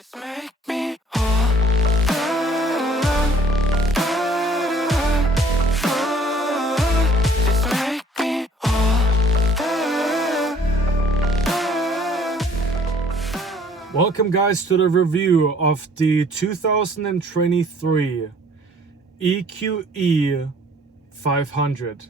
Just make me whole. Just make me whole. Welcome guys to the review of the 2023 EQE 500.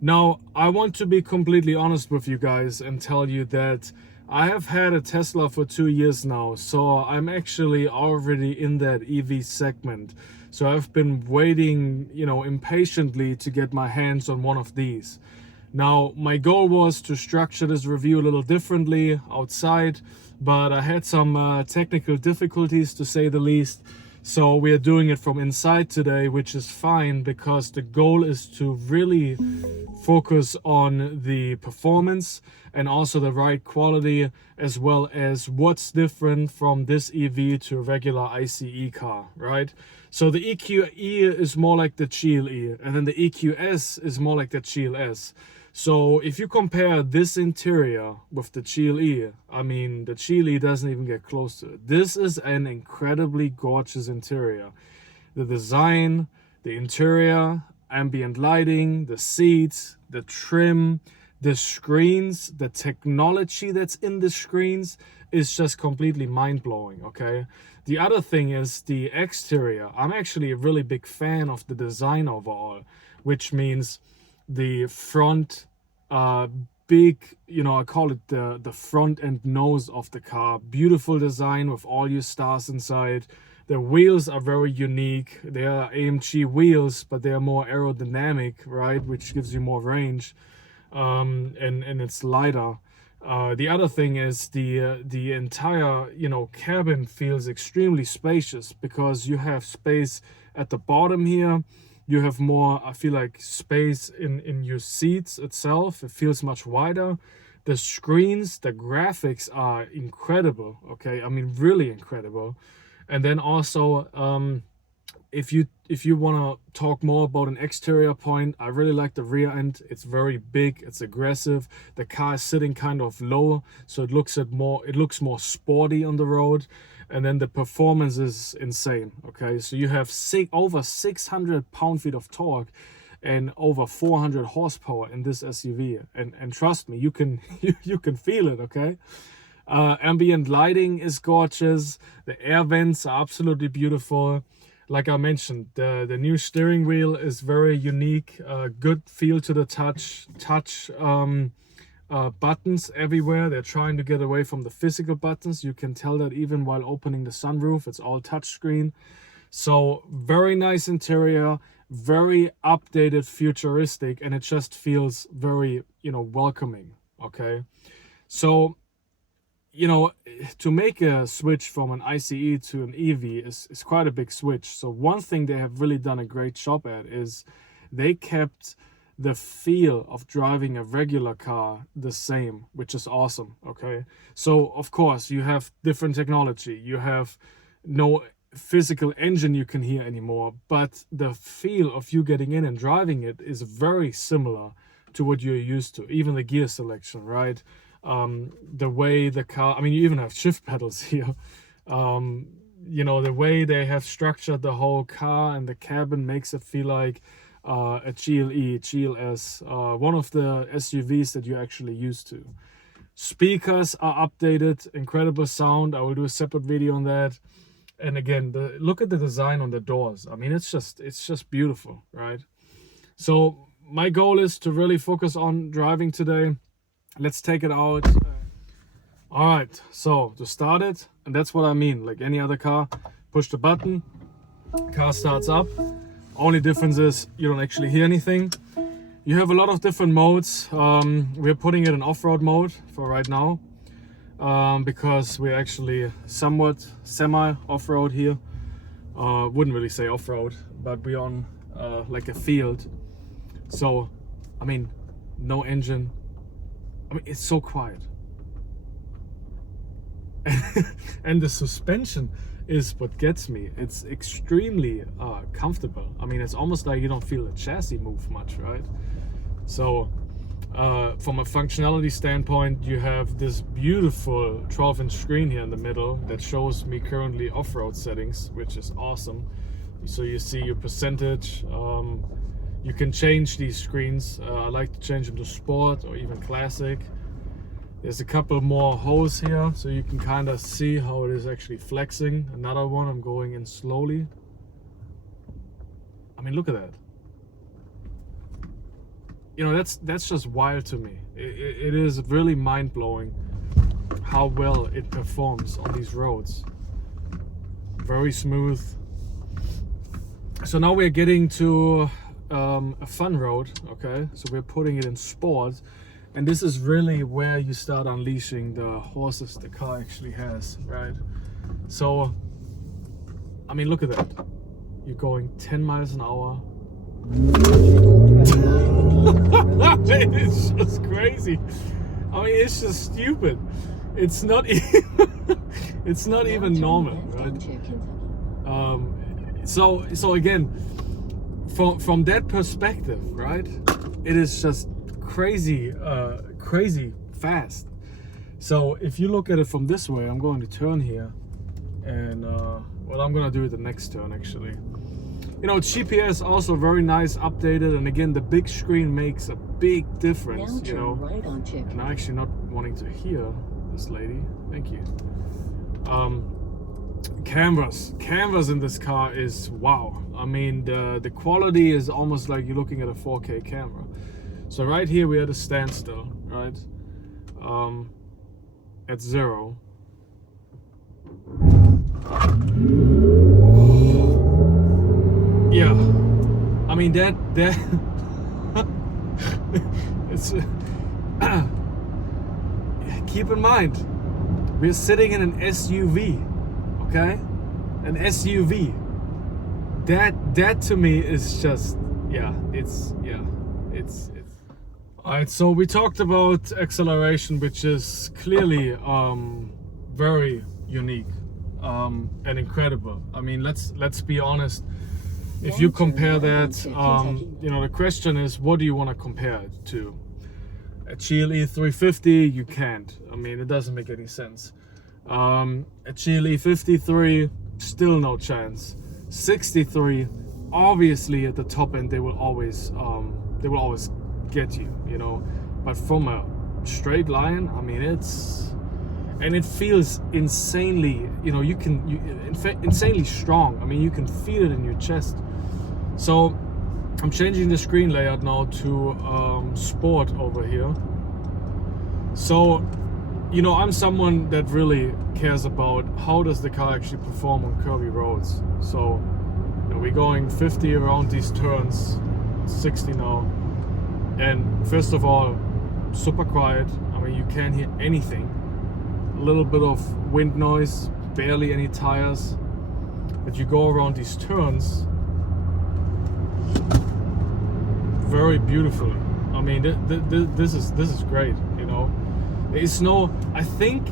Now, I want to be completely honest with you guys and tell you that I have had a Tesla for 2 years now, so I'm actually already in that EV segment. So I've been waiting, impatiently to get my hands on one of these. Now, my goal was to structure this review a little differently outside, but I had some technical difficulties, to say the least. So we are doing it from inside today, which is fine because the goal is to really focus on the performance and also the ride quality, as well as what's different from this EV to a regular ICE car, right? So the EQE is more like the GLE, and then the EQS is more like the GLS. So if you compare this interior with the GLE, I mean, the GLE doesn't even get close to it. This is an incredibly gorgeous interior. The design, the interior, ambient lighting, the seats, the trim, the screens, the technology that's in the screens is just completely mind-blowing, okay? The other thing is the exterior. I'm actually a really big fan of the design overall, which means the front big, I call it the front and nose of the car. Beautiful design with all your stars inside. The wheels are very unique. They are AMG wheels, but they are more aerodynamic, right, which gives you more range, and it's lighter. The other thing is the entire cabin feels extremely spacious because you have space at the bottom here. You have more, I feel like, space in your seats itself. It feels much wider. The screens, the graphics are incredible, okay? I mean, really incredible. And then also, if you want to talk more about an exterior point, I really like the rear end. It's very big, it's aggressive. The car is sitting kind of low, so it looks more sporty on the road. And then the performance is insane, okay? So you have over 600 pound-feet of torque and over 400 horsepower in this SUV. And trust me, you can you can feel it, okay? Ambient lighting is gorgeous. The air vents are absolutely beautiful. Like I mentioned, the new steering wheel is very unique. Good feel to the touch buttons everywhere. They're trying to get away from the physical buttons. You can tell that even while opening the sunroof. It's all touchscreen. So very nice interior, very updated, futuristic, and it just feels very welcoming, okay? So to make a switch from an ICE to an EV is quite a big switch. So one thing they have really done a great job at is they kept the feel of driving a regular car the same, which is awesome, okay? So of course you have different technology. You have no physical engine you can hear anymore, but the feel of you getting in and driving it is very similar to what you're used to. Even the gear selection, right? The way the car, I mean, you even have shift pedals here. The way they have structured the whole car and the cabin makes it feel like a GLE, GLS, one of the SUVs that you're actually used to. Speakers are updated, incredible sound. I will do a separate video on that. And again, look at the design on the doors. I mean, it's just beautiful, right? So my goal is to really focus on driving today. Let's take it out. All right, so to start it, and that's what I mean, like any other car, push the button, car starts up. Only difference is you don't actually hear anything. You have a lot of different modes. We're putting it in off-road mode for right now because we're actually somewhat semi-off-road here. Wouldn't really say off-road, but we're on like a field. So, I mean, no engine. I mean, it's so quiet. And the suspension is what gets me. It's extremely comfortable. I mean, it's almost like you don't feel the chassis move much, right? So From a functionality standpoint, you have this beautiful 12-inch screen here in the middle that shows me currently off-road settings, which is awesome. So you see your percentage. You can change these screens. I like to change them to sport or even classic. There's a couple more holes here, so you can kind of see how it is actually flexing. Another one, I'm going in slowly. I mean, look at that. You know, that's just wild to me. It is really mind-blowing how well it performs on these roads. Very smooth. So now we're getting to a fun road, okay? So we're putting it in sport, and this is really where you start unleashing the horses the car actually has, right? So, I mean, look at that. You're going 10 miles an hour. It's just crazy. I mean, it's just stupid. It's not even it's not even normal, right? So again, from that perspective, right, it is just crazy fast. So if you look at it from this way, I'm going to turn here, and well, I'm gonna do it the next turn actually. You know, GPS also very nice, updated, and again, the big screen makes a big difference, you know. Right on and I'm actually not wanting to hear this lady. Thank you. Canvas in this car is wow. I mean, the quality is almost like you're looking at a 4K camera. So right here we're at a standstill, right? At 0. Yeah, I mean that it's keep in mind we're sitting in an SUV, okay? An SUV. That to me is just it's all right. So we talked about acceleration, which is clearly very unique and incredible. I mean, let's be honest. If you compare that, you know, the question is, what do you want to compare it to? A GLE 350, you can't. I mean, it doesn't make any sense. A GLE 53, still no chance. 63, obviously at the top end, they will always get you, you know. But from a straight line, I mean, it feels insanely, you know, insanely strong. I mean, you can feel it in your chest. So I'm changing the screen layout now to sport over here. So, you know, I'm someone that really cares about how does the car actually perform on curvy roads. So, you know, we're going 50 around these turns, 60 now. And first of all, super quiet. I mean, you can't hear anything. A little bit of wind noise, barely any tires. But you go around these turns very beautifully. I mean, this is great, you know. There is no, I think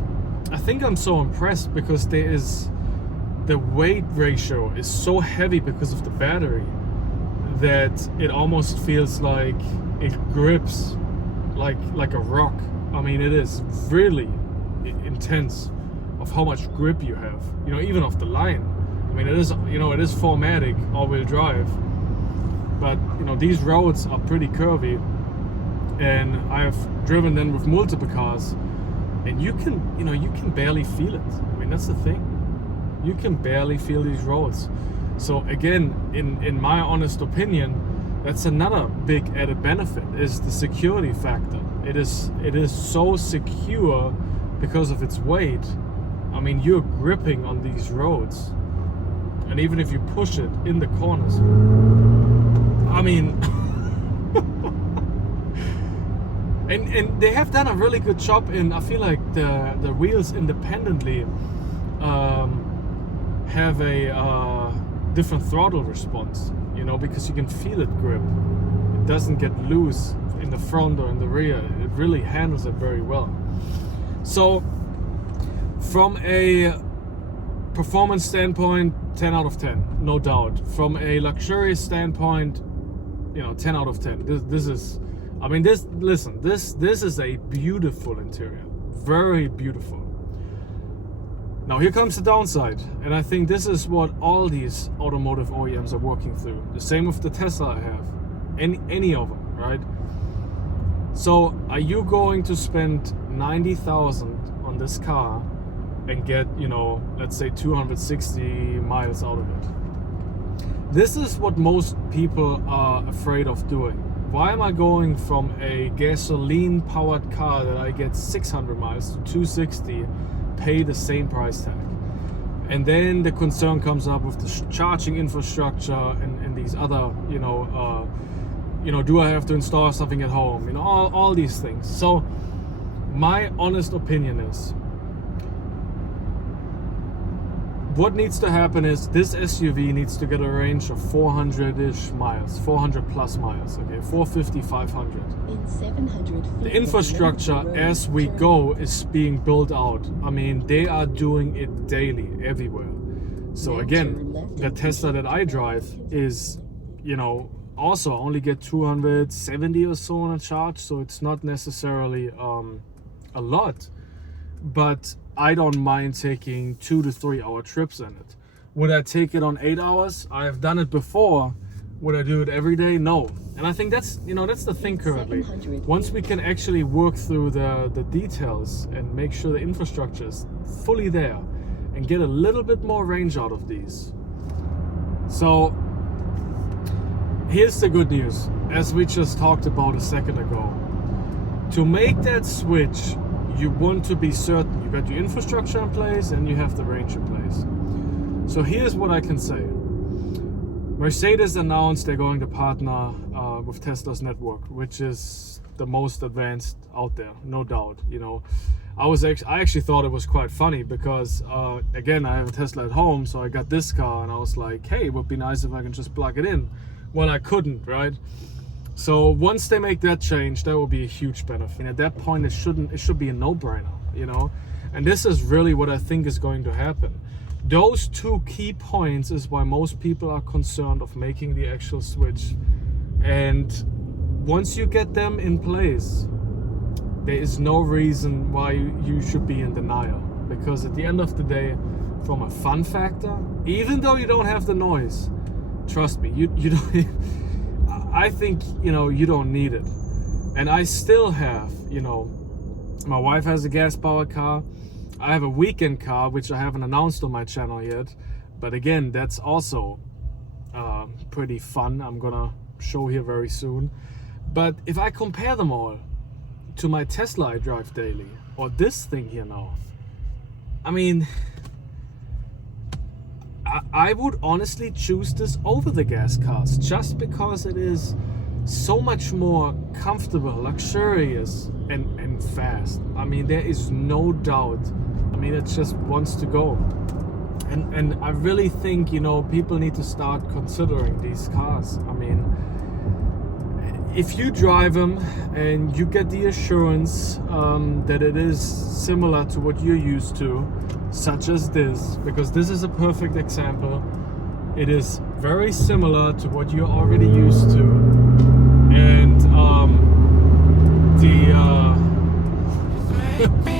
I'm so impressed because the weight ratio is so heavy because of the battery that it almost feels like it grips like a rock. I mean, it is really intense of how much grip you have, you know, even off the line. I mean, it is, you know, it is 4MATIC all-wheel drive, but you know, these roads are pretty curvy, and I've driven them with multiple cars, and you can barely feel it. I mean, that's the thing, you can barely feel these roads. So again, in my honest opinion, that's another big added benefit, is the security factor. It is so secure because of its weight. I mean, you're gripping on these roads, and even if you push it in the corners, I mean, and they have done a really good job in, I feel like the wheels independently have a different throttle response, you know, because you can feel it grip. It doesn't get loose in the front or in the rear. It really handles it very well. So from a performance standpoint, 10 out of 10, no doubt. From a luxurious standpoint, you know, 10 out of 10. This is, I mean, this is a beautiful interior, very beautiful. Now here comes the downside, and I think this is what all these automotive OEMs are working through. The same with the Tesla I have, any of them, right? So are you going to spend 90,000 on this car and get, you know, let's say 260 miles out of it? This is what most people are afraid of doing. Why am I going from a gasoline powered car that I get 600 miles to 260, pay the same price tag? And then the concern comes up with the charging infrastructure and these other, do I have to install something at home? All these things. So my honest opinion is, what needs to happen is this SUV needs to get a range of 400-ish miles, 400 plus miles, okay, 450, 500. In 700 feet, the infrastructure as we go is being built out. I mean, they are doing it daily, everywhere. So again, the Tesla that I drive is, also only get 270 or so on a charge, so it's not necessarily a lot. But I don't mind taking 2 to 3 hour trips in it. Would I take it on 8 hours? I have done it before. Would I do it every day? No. And I think that's the thing currently. Once we can actually work through the details and make sure the infrastructure is fully there and get a little bit more range out of these. So here's the good news, as we just talked about a second ago. To make that switch, you want to be certain you got your infrastructure in place and you have the range in place. So here's what I can say. Mercedes announced they're going to partner with Tesla's network, which is the most advanced out there, no doubt. I actually thought it was quite funny because again, I have a Tesla at home, so I got this car and I was like, hey, it would be nice if I can just plug it in. Well, I couldn't, right? So once they make that change, that will be a huge benefit. And at that point, it should be a no-brainer, And this is really what I think is going to happen. Those two key points is why most people are concerned of making the actual switch. And once you get them in place, there is no reason why you should be in denial. Because at the end of the day, from a fun factor, even though you don't have the noise, trust me, you don't. I think, you don't need it. And I still have, my wife has a gas-powered car. I have a weekend car, which I haven't announced on my channel yet. But again, that's also pretty fun. I'm gonna show here very soon. But if I compare them all to my Tesla I drive daily, or this thing here now, I mean, I would honestly choose this over the gas cars just because it is so much more comfortable, luxurious, and fast. I mean, there is no doubt. I mean, it just wants to go. And I really think, people need to start considering these cars. I mean, if you drive them and you get the assurance that it is similar to what you're used to, such as this, because this is a perfect example. It is very similar to what you're already used to, and Make me